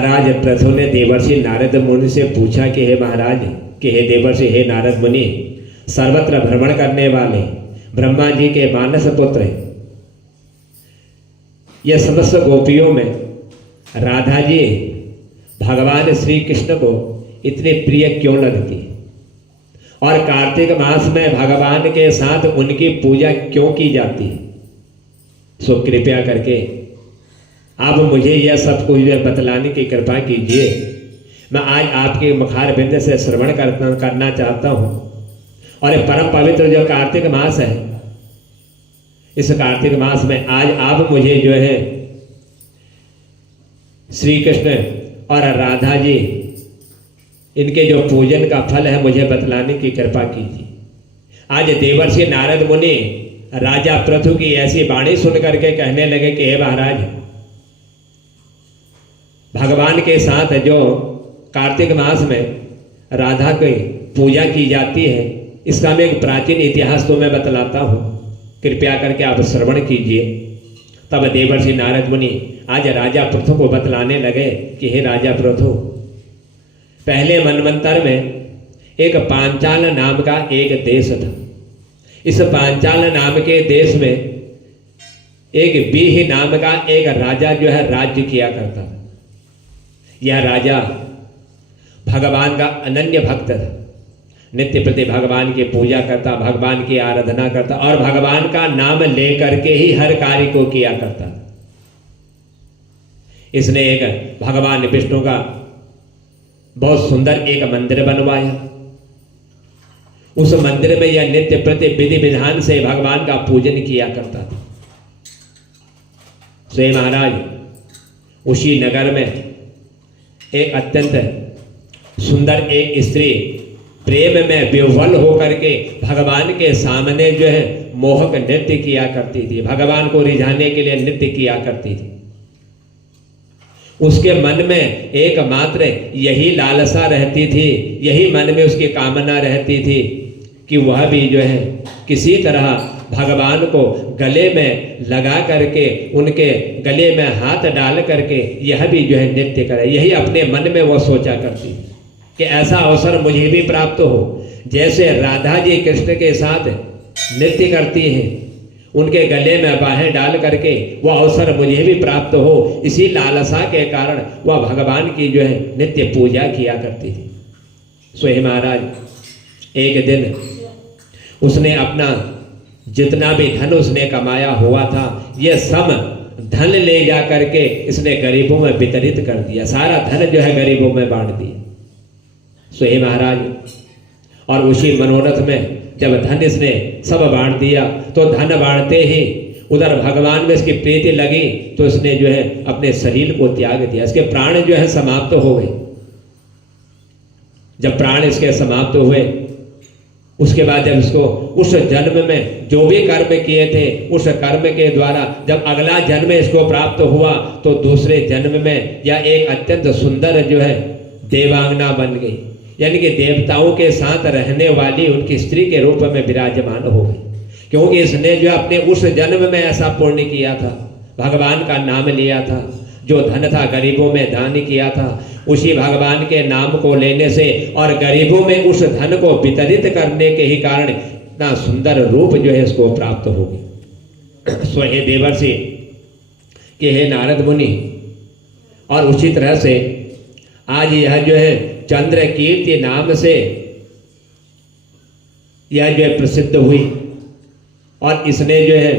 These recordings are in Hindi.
महाराज पृथु ने देवर्षि नारद मुनि से पूछा कि हे महाराज, कि हे देवर्षि, हे नारद मुनि, सर्वत्र भ्रमण करने वाले ब्रह्मा जी के मानस पुत्र यह समस्त गोपियों में राधा जी भगवान श्री कृष्ण को इतने प्रिय क्यों लगती, और कार्तिक मास में भगवान के साथ उनकी पूजा क्यों की जाती है? सो कृपया करके आप मुझे यह सब कुछ बतलाने की कृपा कीजिए। मैं आज आपके मुखार बिंद से श्रवण करना चाहता हूँ। और परम पवित्र जो कार्तिक मास है, इस कार्तिक मास में आज आप मुझे जो है श्री कृष्ण और राधा जी इनके जो पूजन का फल है मुझे बतलाने की कृपा कीजिए। आज देवर्षि नारद मुनि राजा पृथु की ऐसी वाणी सुन करके कहने लगे कि हे महाराज, भगवान के साथ जो कार्तिक मास में राधा की पूजा की जाती है, इसका मैं एक प्राचीन इतिहास तो मैं बतलाता हूँ, कृपया करके आप श्रवण कीजिए। तब देवर्षि नारद मुनि आज राजा पृथु को बतलाने लगे कि हे राजा पृथु, पहले मनवंतर में एक पांचाल नाम का एक देश था। इस पांचाल नाम के देश में एक बीह नाम का एक राजा जो है राज्य किया करता था। यह राजा भगवान का अनन्य भक्त था, नित्य प्रति भगवान की पूजा करता, भगवान की आराधना करता और भगवान का नाम लेकर के ही हर कार्य को किया करता था। इसने एक भगवान विष्णु का बहुत सुंदर एक मंदिर बनवाया। उस मंदिर में यह नित्य प्रति विधि विधान से भगवान का पूजन किया करता था। स्वयं महाराज उसी नगर में एक अत्यंत सुंदर एक स्त्री प्रेम में विह्वल होकर के भगवान के सामने जो है मोहक नृत्य किया करती थी, भगवान को रिझाने के लिए नृत्य किया करती थी। उसके मन में एकमात्र यही लालसा रहती थी, यही मन में उसकी कामना रहती थी कि वह भी जो है किसी तरह भगवान को गले में लगा करके, उनके गले में हाथ डाल करके यह भी जो है नृत्य करे। यही अपने मन में वो सोचा करती कि ऐसा अवसर मुझे भी प्राप्त हो, जैसे राधा जी कृष्ण के साथ नृत्य करती हैं, उनके गले में बाहें डाल करके वह अवसर मुझे भी प्राप्त हो। इसी लालसा के कारण वह भगवान की जो है नित्य पूजा किया करती थी। स्वयं महाराज एक दिन उसने अपना जितना भी धन उसने कमाया हुआ था, यह सब धन ले जा करके इसने गरीबों में वितरित कर दिया। सारा धन जो है गरीबों में बांट दिया स्वयं महाराज। और उसी मनोरथ में जब धन इसने सब बांट दिया, तो धन बांटते ही उधर भगवान में इसकी प्रीति लगी, तो इसने जो है अपने शरीर को त्याग दिया। इसके प्राण जो है समाप्त हो गए। जब प्राण इसके समाप्त हुए, उसके बाद जब इसको उस जन्म में जो भी कर्म किए थे, उस कर्म के द्वारा जब अगला जन्म इसको प्राप्त हुआ, तो दूसरे जन्म में यह एक अत्यंत सुंदर जो है देवांगना बन गई, यानी कि देवताओं के साथ रहने वाली उनकी स्त्री के रूप में विराजमान हो गई। क्योंकि इसने जो अपने उस जन्म में ऐसा पुण्य किया था, भगवान का नाम लिया था, जो धन था गरीबों में दान किया था, उसी भगवान के नाम को लेने से और गरीबों में उस धन को वितरित करने के ही कारण इतना सुंदर रूप जो है इसको प्राप्त हो गई। सो हे देवर्षि कि हे नारद मुनि, और उसी तरह से आज यह जो है चंद्र कीर्ति नाम से यह जो है प्रसिद्ध हुई, और इसने जो है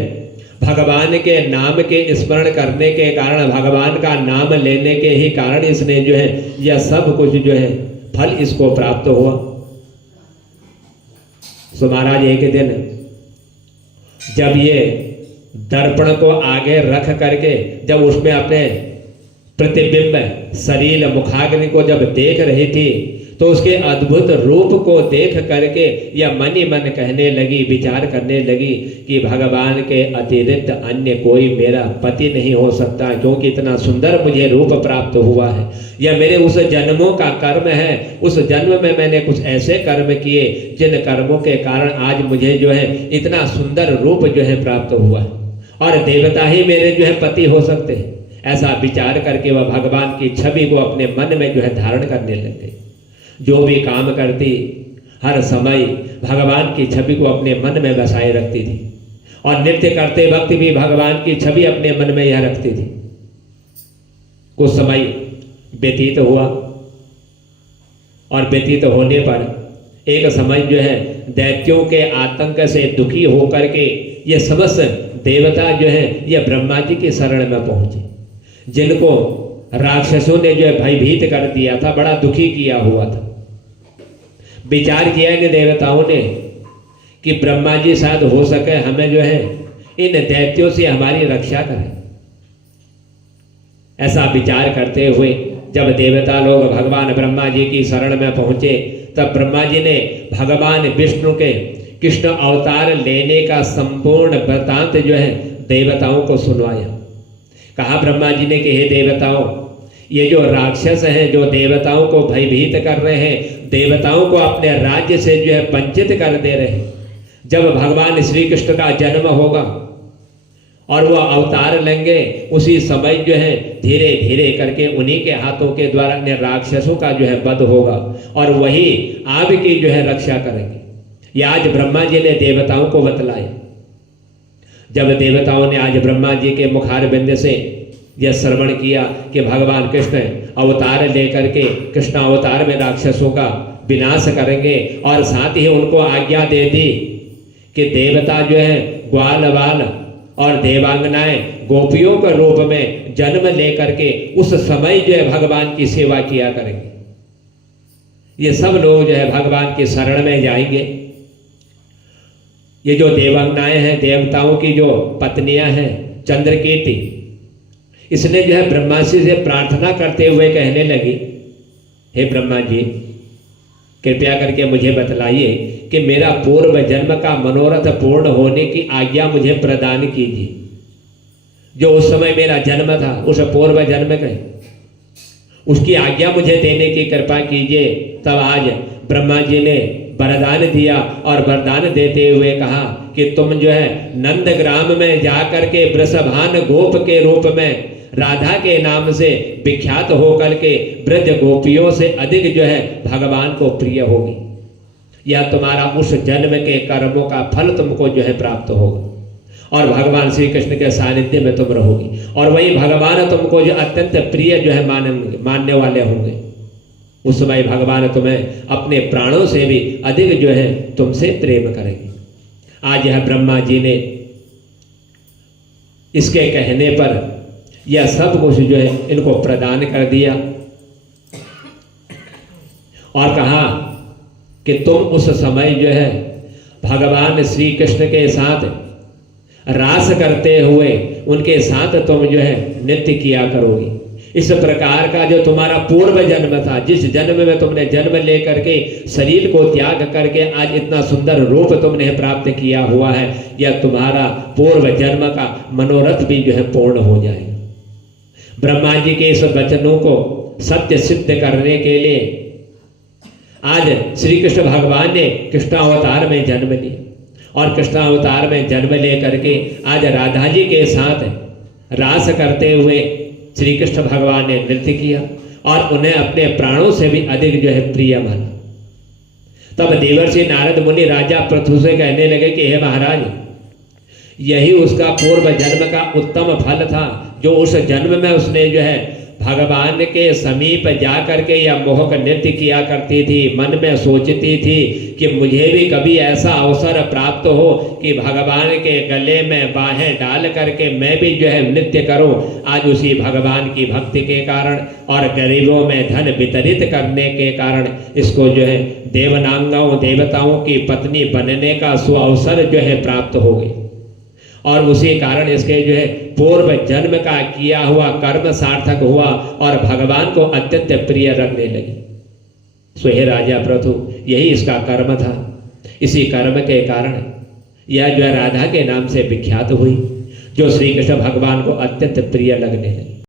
भगवान के नाम के स्मरण करने के कारण, भगवान का नाम लेने के ही कारण इसने जो है यह सब कुछ जो है फल इसको प्राप्त हुआ। सो महाराज एक दिन जब ये दर्पण को आगे रख करके जब उसमें अपने प्रतिबिंब शरीर मुखाग्नि को जब देख रही थी, तो उसके अद्भुत रूप को देख करके यह मन ही मन कहने लगी, विचार करने लगी कि भगवान के अतिरिक्त अन्य कोई मेरा पति नहीं हो सकता, क्योंकि इतना सुंदर मुझे रूप प्राप्त हुआ है। यह मेरे उस जन्मों का कर्म है। उस जन्म में मैंने कुछ ऐसे कर्म किए जिन कर्मों के कारण आज मुझे जो है इतना सुंदर रूप जो है प्राप्त हुआ है, और देवता ही मेरे जो है पति हो सकते हैं। ऐसा विचार करके वह भगवान की छवि को अपने मन में जो है धारण करने लग गई। जो भी काम करती हर समय भगवान की छवि को अपने मन में बसाए रखती थी और नृत्य करते वक्त भी भगवान की छवि अपने मन में यह रखती थी। कुछ समय व्यतीत हुआ और व्यतीत होने पर एक समय जो है दैत्यों के आतंक से दुखी होकर के ये समस्त देवता जो है ये ब्रह्मा जी की शरण में पहुंचे, जिनको राक्षसों ने जो है भयभीत कर दिया था, बड़ा दुखी किया हुआ था। विचार किया इन देवताओं ने कि ब्रह्मा जी शायद हो सके हमें जो है इन दैत्यों से हमारी रक्षा करें। ऐसा विचार करते हुए जब देवता लोग भगवान ब्रह्मा जी की शरण में पहुंचे, तब ब्रह्मा जी ने भगवान विष्णु के कृष्ण अवतार लेने का संपूर्ण वृतांत जो है देवताओं को सुनवाया। कहा ब्रह्मा जी ने कि हे देवताओं, ये जो राक्षस हैं जो देवताओं को भयभीत कर रहे हैं, देवताओं को अपने राज्य से जो है वंचित कर दे रहे हैं, जब भगवान श्री कृष्ण का जन्म होगा और वो अवतार लेंगे, उसी समय जो है धीरे धीरे करके उन्हीं के हाथों के द्वारा अन्य राक्षसों का जो है वध होगा और वही आपकी जो है रक्षा करेंगे। ये आज ब्रह्मा जी ने देवताओं को बतलाया। जब देवताओं ने आज ब्रह्मा जी के मुखारबिंद से यह श्रवण किया कि भगवान कृष्ण अवतार लेकर के कृष्ण अवतार में राक्षसों का विनाश करेंगे और साथ ही उनको आज्ञा दे दी कि देवता जो है ग्वाल बाल और देवांगनाएं गोपियों के रूप में जन्म लेकर के उस समय जो है भगवान की सेवा किया करेंगे। ये सब लोग जो है भगवान की शरण में जाएंगे। ये जो देवांगनाएं हैं, देवताओं की जो पत्नियां हैं, चंद्रकीर्ति, इसने जो है ब्रह्मा जी से प्रार्थना करते हुए कहने लगी, हे ब्रह्मा जी, कृपया करके मुझे बतलाइए कि मेरा पूर्व जन्म का मनोरथ पूर्ण होने की आज्ञा मुझे प्रदान कीजिए। जो उस समय मेरा जन्म था, उस पूर्व जन्म के उसकी आज्ञा मुझे देने की कृपा कीजिए। तब आज ब्रह्मा जी ने वरदान दिया और वरदान देते हुए कहा कि तुम जो है नंदग्राम में जाकर के वृषभान गोप के रूप में राधा के नाम से विख्यात होकर के ब्रज गोपियों से अधिक जो है भगवान को प्रिय होगी। यह तुम्हारा उस जन्म के कर्मों का फल तुमको जो है प्राप्त होगा और भगवान श्री कृष्ण के सानिध्य में तुम रहोगी और वही भगवान तुमको जो अत्यंत प्रिय जो है मानने वाले होंगे। उस समय भगवान तुम्हें अपने प्राणों से भी अधिक जो है तुमसे प्रेम करेंगे। आज यह ब्रह्मा जी ने इसके कहने पर यह सब कुछ जो है इनको प्रदान कर दिया और कहा कि तुम उस समय जो है भगवान श्री कृष्ण के साथ रास करते हुए उनके साथ तुम जो है नृत्य किया करोगी। इस प्रकार का जो तुम्हारा पूर्व जन्म था, जिस जन्म में तुमने जन्म लेकर के शरीर को त्याग करके आज इतना सुंदर रूप तुमने प्राप्त किया हुआ है, यह तुम्हारा पूर्व जन्म का मनोरथ भी जो है पूर्ण हो जाएगा। ब्रह्मा जी के इस वचनों को सत्य सिद्ध करने के लिए आज श्री कृष्ण भगवान ने कृष्णावतार में जन्म लिया और कृष्णावतार में जन्म लेकर के आज राधा जी के साथ रास करते हुए श्री कृष्ण भगवान ने नृत्य किया और उन्हें अपने प्राणों से भी अधिक जो है प्रिय माना। तब देवर्षि नारद मुनि राजा पृथु से कहने लगे कि हे महाराज, यही उसका पूर्व जन्म का उत्तम फल था, जो उस जन्म में उसने जो है भगवान के समीप जा करके या मोहक नृत्य किया करती थी, मन में सोचती थी कि मुझे भी कभी ऐसा अवसर प्राप्त हो कि भगवान के गले में बाहें डाल करके मैं भी जो है नृत्य करूं। आज उसी भगवान की भक्ति के कारण और गरीबों में धन वितरित करने के कारण इसको जो है देवनांगाओं देवताओं की पत्नी बनने का सुअवसर जो है प्राप्त हो गई और उसी कारण इसके जो है पूर्व जन्म का किया हुआ कर्म सार्थक हुआ और भगवान को अत्यंत प्रिय रखने लगी। सो हे राजा पृथु, यही इसका कर्म था। इसी कर्म के कारण यह जो है राधा के नाम से विख्यात हुई, जो श्री कृष्ण भगवान को अत्यंत प्रिय लगने लगी।